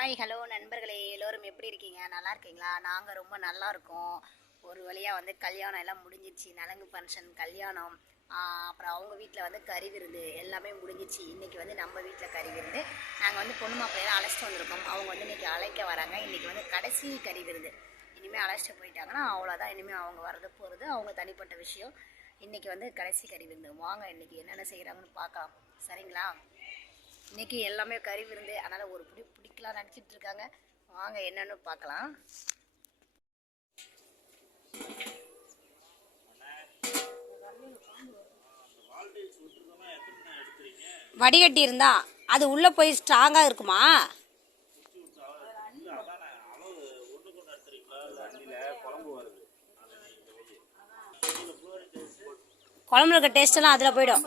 Hi hello நண்பர்களே, எல்லோரும் எப்படி இருக்கீங்க? நல்லா இருக்கீங்களா? நாங்கள் ரொம்ப நல்லா இருக்கோம். ஒரு வழியாக வந்து கல்யாணம் எல்லாம் முடிஞ்சிச்சு. நலங்கு ஃபங்க்ஷன், கல்யாணம், அப்புறம் அவங்க வீட்டில் வந்து கறி விருந்து எல்லாமே முடிஞ்சிச்சு. இன்றைக்கி வந்து நம்ம வீட்டில் கறி விருந்து. நாங்கள் வந்து பொண்ணு மாப்பிள்ளையெல்லாம் அழைச்சிட்டு வந்திருக்கோம். அவங்க வந்து இன்றைக்கி அழைக்க வராங்க. இன்றைக்கி வந்து கடைசி கறி விருந்து. இனிமேல் அழைச்சிட்டு போயிட்டாங்கன்னா அவ்வளோதான். இனிமேல் அவங்க வர்றது போகிறது அவங்க தனிப்பட்ட விஷயம். இன்றைக்கி வந்து கடைசி கறி விருந்து. வாங்க இன்றைக்கி என்னென்ன செய்கிறாங்கன்னு பார்க்கலாம். சரிங்களா? இன்றைக்கி எல்லாமே கறி விருந்து. அதனால் ஒரு பிடிக்கலாம் நினச்சிட்டு இருக்காங்க. வாங்க என்னன்னு பார்க்கலாம். வடிகட்டி இருந்தா அது உள்ளே போய் ஸ்ட்ராங்காக இருக்குமா? குழம்புல இருக்க டேஸ்டெல்லாம் அதில் போயிடும்.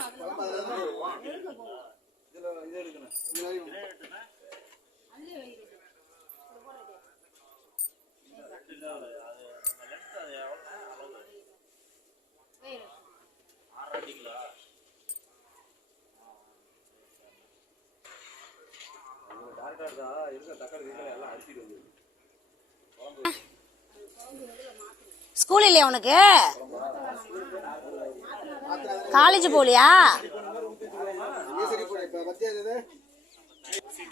ஸ்கூல் இல்லையா உனக்கு? காலேஜ் போகலையா?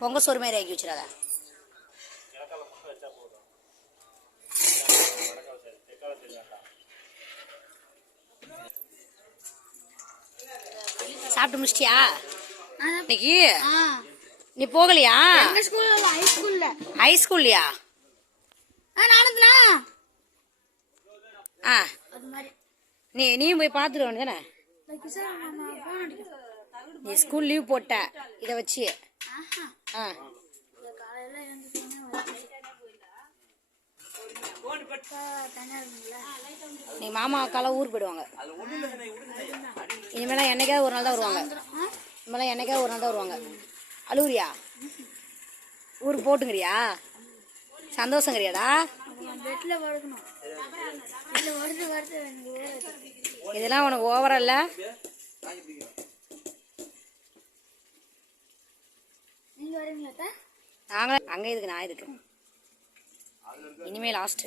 பொங்க சோறு மாதிரி ஆக்கி வச்சிடாத. சாப்பிட்டு முடிச்சிட்டியா? இன்னைக்கு நீ போகலையா? ஹை ஸ்கூல்லையா? நீயும் போய் பார்த்துட்டு தானே. நீ ஸ்கூல் லீவ் போட்ட இதை வச்சு. நீ மாமா அக்காலாம் ஊருக்கு போயிடுவாங்க. இனிமேலாம் என்னைக்காவது ஒரு நாள் தான் வருவாங்க. இனிமேலாம் என்னைக்காவது ஒரு நாள் தான் வருவாங்க. அழுவுறியா? ஊருக்கு போட்டுங்கிறியா? சந்தோஷங்கிறியாடா? இதெல்லாம் உனக்கு ஓவரா இல்ல? நாங்க அங்க இதுக்கு நான் இதுக்கு இனிமே லாஸ்ட்.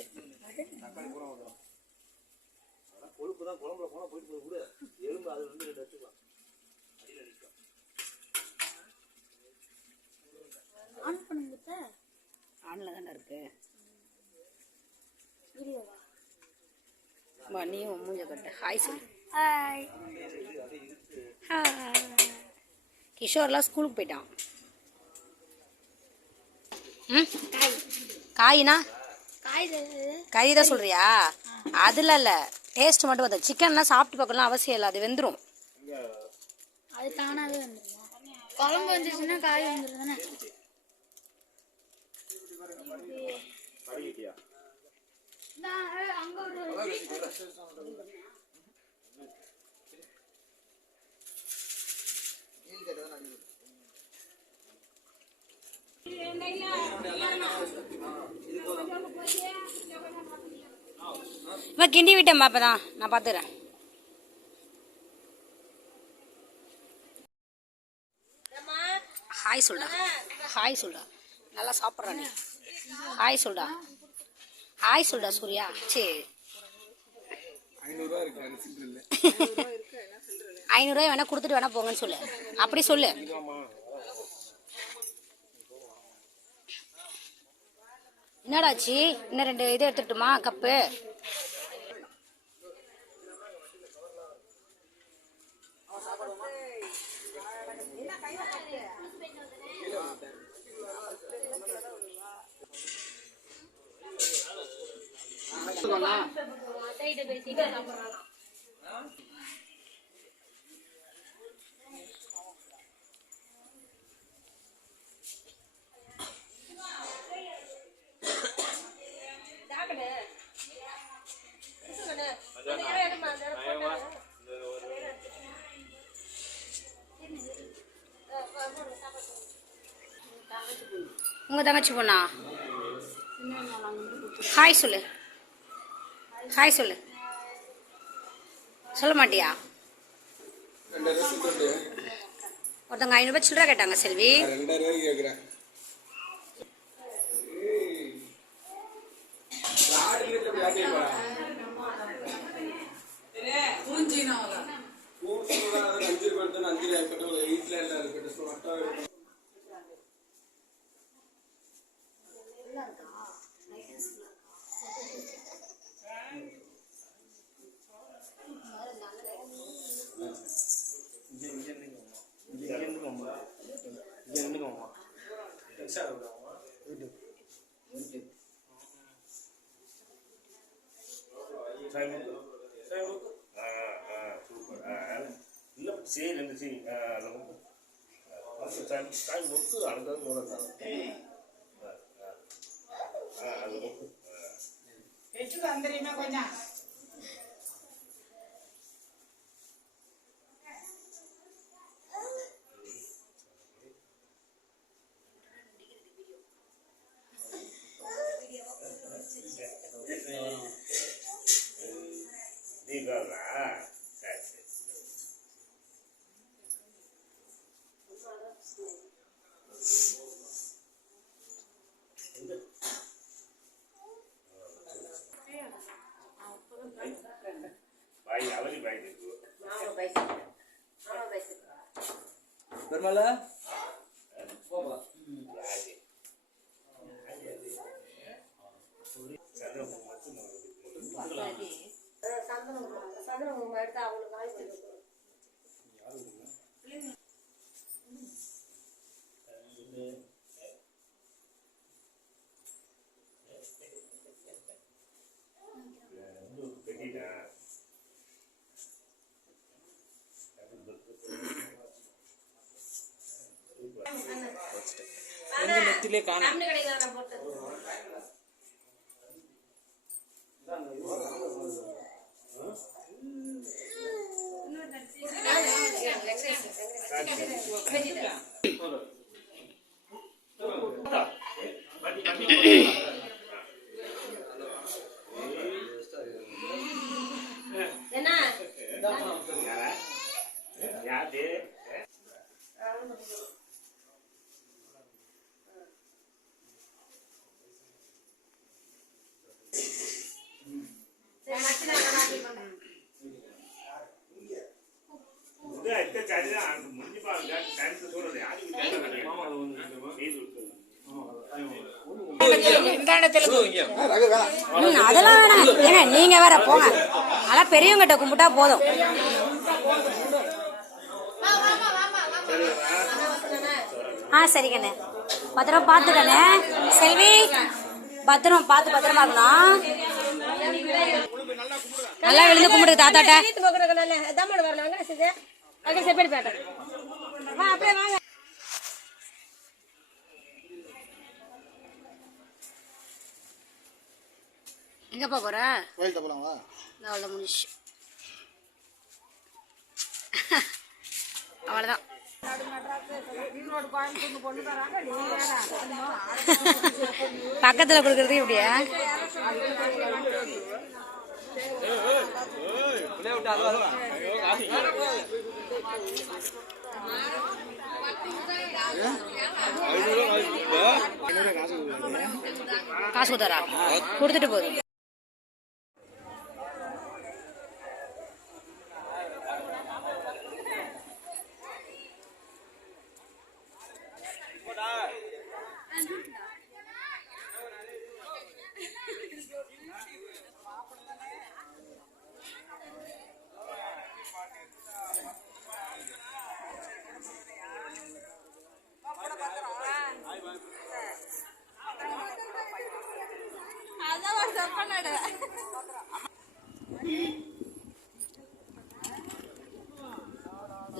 ஆன்ல தானே இருக்கு. நீயும் மூஞ்ச கட்ட ஹாய் சொல்லு. ஹாய். கிஷோர்லாம் ஸ்கூலுக்கு போயிட்டான். காயினா கறி தான் சொல்றியா? அதுல இல்ல, டேஸ்ட் மட்டும் பார்த்தா. சிக்கன்லாம் சாப்பிட்டு பார்க்கலாம் அவசியம் இல்லை, அது வெந்துடும். அது தானாவே வந்துடும். குழம்பு வந்துச்சுன்னா காய் வந்துடுதானே. கிண்டி விட்டேன் பாப்பதான், நான் பாத்துறேன். ஹாய் சொல்டா. ஹாய் சொல்டா. நல்லா சாப்பிட்றா நீ. ஹாய் சொல்டா. ஹாய் சொல்டா சூர்யா. சரி 500 ரூபாய் வேணா கொடுத்துட்டு வேணா போங்கன்னு சொல்லு. அப்படி சொல்லு. என்னடாச்சு? இன்னும் 2 இது எடுத்துட்டுமா கப்பு? உங்க தங்கச்சி பொண்ணா? ஹாய் சொல்லு. ஹாய் சொல்லு. சொல்ல மாட்டியா? ஒருத்தவங்க 500 ரூபாய் சில்லறை கேட்டாங்க செல்வி. கொஞ்சம் பெருமாளா சந்தனம் எடுத்து அவங்களுக்கு ஆயிடுச்சு நெத்திலே காணும் அதெல்லாம் வேணாம். ஏங்க நீங்க வேற போங்க. அதெல்லாம் பெரியவங்கிட்ட கும்பிட்டா போதும். சரி கண்ணே, பத்திரம் பார்த்துக்கண்ணே. செல்வி பத்திரம் பார்த்து பத்திரமா இருக்கணும். நல்லா விழுந்து கும்பிடுங்க தாத்தாட்ட. எங்கப்பா போற? கோயில்கிட்ட போலாமா? அவ்வளோ முடிச்சு. அவ்வளோதான். பக்கத்துல கொடுக்கறது இப்படியா? காசு கொடுத்தாரா? கொடுத்துட்டு போகுது.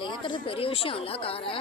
ஏத்துறது பெரிய விஷயம் இல்ல காரை.